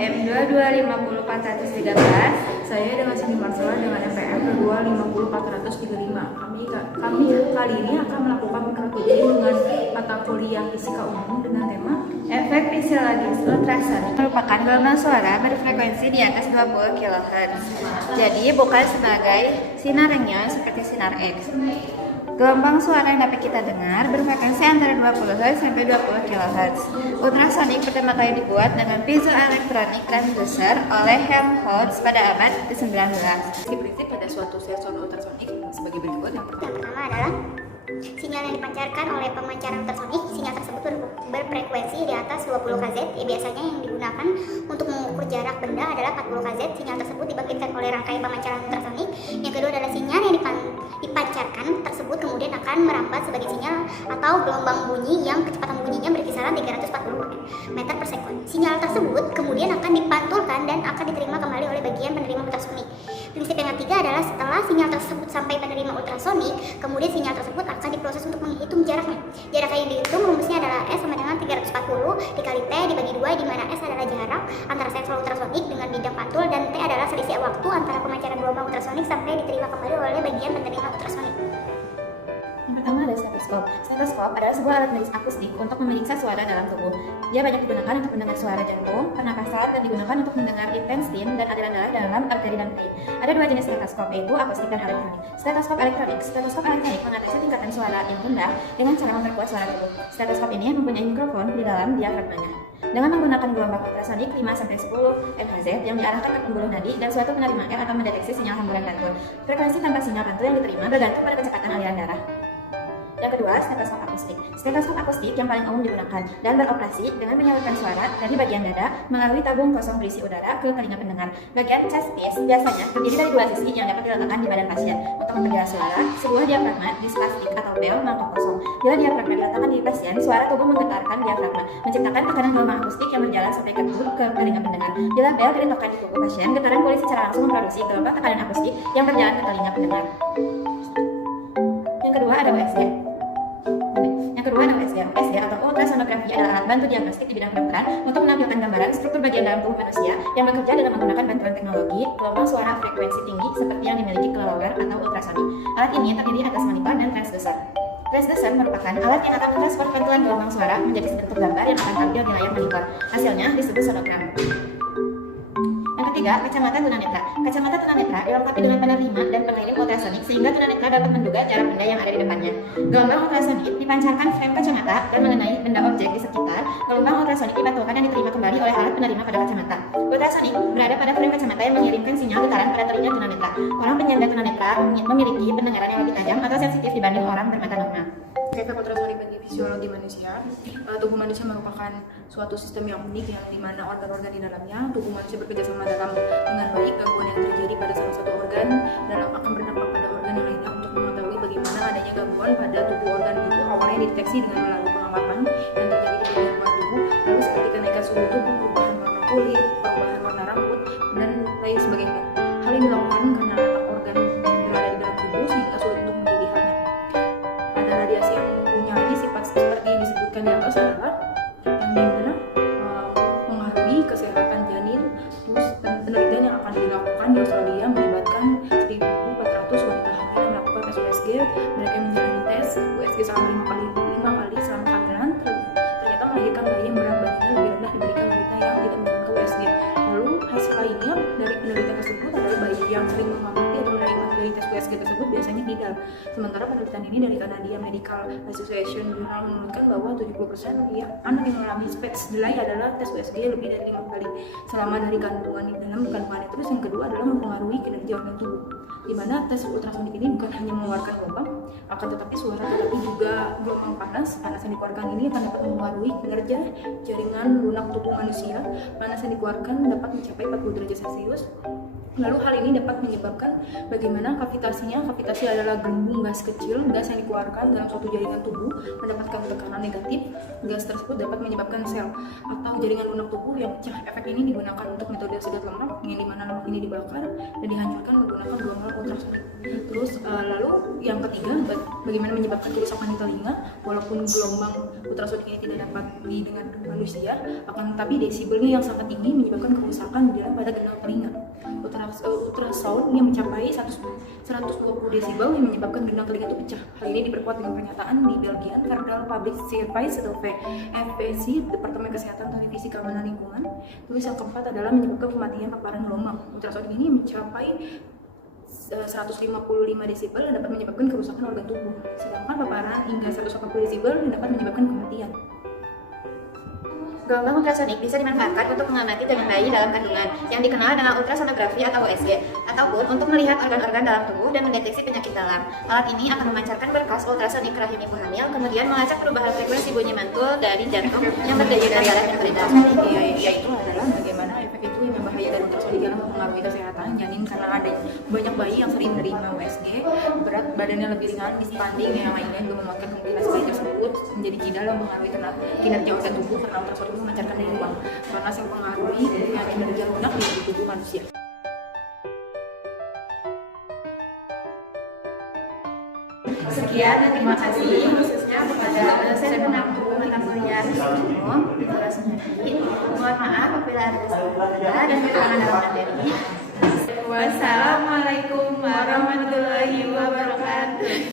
FPM 2250413. Saya dengan Cindy Marcella dengan FPM 2250435. Kami kali ini akan melakukan mikrotutorial dengan mata kuliah fisika umum dengan tema Efek fisiologis ultrasonik merupakan gelombang suara berfrekuensi di atas 20 kHz. Jadi bukan sebagai sinar yang seperti sinar X. Gelombang suara yang dapat kita dengar berfrekuensi antara 20 Hz sampai 20 kHz. Ultrasonik pertama kali dibuat dengan piezoelectronic transducer oleh Helmholtz pada abad ke-19. Prinsip pada suatu sensor ultrasonik sebagai berikut. Yang pertama adalah sinyal yang dipancarkan oleh pemancaran ultrasonik. Sinyal tersebut berfrekuensi di atas 20 Hz. Biasanya yang digunakan untuk mengukur jarak benda adalah 40 Hz. Sinyal tersebut dibangkitkan oleh rangkaian pemancaran ultrasonik. Yang kedua adalah sinyal yang dipancarkan tersebut kemudian akan merambat sebagai sinyal atau gelombang bunyi yang kecepatan bunyinya berkisaran 340 meter per sekund. Sinyal tersebut kemudian akan dipantulkan dan akan diterima kembali oleh bagian penerima ultrasonik. Prinsip yang ketiga adalah setelah sinyal tersebut sampai penerima ultrasonik, kemudian sinyal tersebut akan diproses untuk menghitung jaraknya. Jarak yang dihitung rumusnya adalah S sama dengan 340 dikali T dibagi 2, di mana S adalah jarak antara sensor ultrasonik dengan bidang pantul dan T adalah selisih waktu antara pemancaran gelombang ultrasonik sampai diterima kembali oleh bagian penerima ultrasonik. Yang pertama ada stetoskop. Stetoskop adalah sebuah alat medis akustik untuk memeriksa suara dalam tubuh. Dia banyak digunakan untuk mendengar suara jantung, pernapasan, dan digunakan untuk mendengar intenstin dan aliran darah dalam arteri dan vein. Ada dua jenis stetoskop, yaitu akustik dan elektronik. Stetoskop elektronik. Stetoskop elektronik mengatasi tingkatan suara yang rendah dengan cara memperkuat suara tubuh. Stetoskop ini mempunyai mikrofon di dalam diafragmanya. Dengan menggunakan gelombang ultrasonik 5-10 MHz yang diarahkan ke pembuluh nadi dan suatu penerima R akan mendeteksi sinyal hamburan pantul. Frekuensi tanpa sinyal pantul yang diterima bergantung pada kecepatan aliran darah. Yang kedua, stetoskop akustik. Stetoskop akustik yang paling umum digunakan dan beroperasi dengan menyalurkan suara dari bagian dada melalui tabung kosong berisi udara ke telinga pendengar. Bagian chest piece biasanya terdiri dari dua sisi yang dapat diletakkan di badan pasien. Untuk memperjelas suara, sebuah diafragma, disk plastik atau bel mangkok kosong. Bila diafragma diletakkan di pasien, suara tubuh menggetarkan diafragma, menciptakan tekanan gelombang akustik yang berjalan sampai ke telinga pendengar. Bila bel diletakkan di tubuh pasien, getaran kulit secara langsung memproduksi gelombang tekanan akustik yang berjalan ke telinga pendengar. Yang kedua ada USG. USG atau ultrasonografi adalah alat bantu diagnostik di bidang kedokteran untuk menampilkan gambaran struktur bagian dalam tubuh manusia yang bekerja dengan menggunakan bantuan teknologi gelombang suara frekuensi tinggi seperti yang dimiliki kelelawar atau ultrasonik. Alat ini terdiri atas monitor dan transducer. Transducer merupakan alat yang akan mentransfer pantulan gelombang suara menjadi bentuk gambar yang akan tampil di layar monitor. Hasilnya disebut sonogram. Yang ketiga, kacamata tunanetra. Kacamata tunanetra dilengkapi dengan penerima dan pengirim ultrasonik sehingga tunanetra dapat menduga jarak benda yang ada di depannya. Gelombang ultrasonik dipancarkan frame kacamata dan mengenai benda objek di sekitar. Gelombang ultrasonik dipantulkan dan diterima kembali oleh alat penerima pada kacamata. Ultrasonik berada pada frame kacamata yang mengirimkan sinyal getaran pada telinga tunanetra. Orang penyandang tunanetra memiliki pendengaran yang lebih tajam atau sensitif dibanding orang bermata normal. efek ultrasonik bagi fisiologi manusia. Tubuh manusia merupakan suatu sistem yang unik yang dimana organ-organ di dalamnya tubuh manusia bekerjasama dengan baik. Gangguan yang terjadi pada salah satu organ dalam akan berdampak pada organ yang lainnya. Untuk mengetahui bagaimana adanya gangguan pada tubuh organ itu awalnya dideteksi dengan melalui pengamatan yang terjadi di bagian luar tubuh, lalu seperti kenaikan suhu tubuh, perubahan warna kulit, perubahan warna rambut, dan lain sebagainya. Hal ini dilakukan karena letak organ berada di dalam tubuh sehingga sulit untuk melihatnya. Ada radiasi yang mempunyai sifat seperti yang disebutkan di atas adalah yang dimana mengaruhi kesehatan janin. Terus penelitian yang akan dilakukan di Australia melibatkan 1.400 wanita hamil yang melakukan tes USG. Mereka menjalani tes USG selama 5 kali selama kehamilan. Ternyata melahirkan bayi yang berat badannya lebih rendah dibandingkan wanita yang tidak menjalankan USG. Lalu hasil lainnya dari penelitian tersebut adalah bayi yang sering mengamati atau menerima dari tes USG tersebut biasanya tidak. Sementara penelitian ini dari Canadian Medical Association Journal menunjukkan bahwa 70% anak yang mengalami Spets delay adalah tes USG lebih dari 5 kali selama dari kandungan dalam kandungannya. Terus yang kedua adalah mempengaruhi kinerja organ tubuh, di mana tes ultrasonik ini bukan hanya mengeluarkan gelombang, akan tetapi suara, tetapi juga gelombang panas. Panas yang dikeluarkan ini akan dapat mempengaruhi kinerja jaringan lunak tubuh manusia. Panas yang dikeluarkan dapat mencapai 40 derajat Celcius. Lalu hal ini dapat menyebabkan bagaimana kavitasinya. Kavitasi adalah gelembung gas kecil, gas yang dikeluarkan dalam suatu jaringan tubuh mendapatkan tekanan negatif. Gas tersebut dapat menyebabkan sel atau jaringan lunak tubuh yang pecah. Efek ini digunakan untuk metode sedot lemak, yang dimana lemak ini dibakar dan dihancurkan menggunakan gelombang ultrasonik. Terus lalu yang ketiga, bagaimana menyebabkan kerusakan di telinga. Walaupun gelombang ultrasonik ini tidak dapat didengar manusia, akan tetapi desibelnya yang sangat tinggi menyebabkan kerusakan di dalam pada gendang telinga. Ultrasound yang mencapai 120 desibel yang menyebabkan gendang telinga itu pecah. Hal ini diperkuat dengan pernyataan di Belgian Federal Public Service atau FPC, Departemen Kesehatan Televisi Keamanan Lingkungan. Terus yang keempat adalah menyebabkan kematian paparan gelombang. Ultrasound ini mencapai 155 desibel dan dapat menyebabkan kerusakan organ tubuh. Sedangkan paparan hingga 180 desibel dapat menyebabkan kematian. Gelombang ultrasonik bisa dimanfaatkan untuk mengamati janin bayi dalam kandungan yang dikenal dengan ultrasonografi atau USG, ataupun untuk melihat organ-organ dalam tubuh dan mendeteksi penyakit dalam. Alat ini akan memancarkan berkas ultrasonik ke rahim ibu hamil, kemudian melacak perubahan frekuensi bunyi mantul dari jantung yang berdayunan darah yang beredar. Yaitu adalah bagaimana efek itu yang membahayakan ultrasonik dalam mempengaruhi kesehatan janin, karena ada banyak bayi yang sering menerima USG, berat badannya lebih ringan dibanding yang lainnya, juga memakan komplikasi bayi tersebut menjadi tidak dalam mempengaruhi kinerja organ tubuh, karena ultrasonik memancarkan dari ruang panas yang mempengaruhi kinerja lunak di tubuh manusia. Sekian dan terima kasih khususnya kepada dosen pengampu mata kuliah umum Dr. Sunyadi. Mohon maaf apabila ada salah dan kekurangan dalam materi. Wassalamualaikum warahmatullahi wabarakatuh.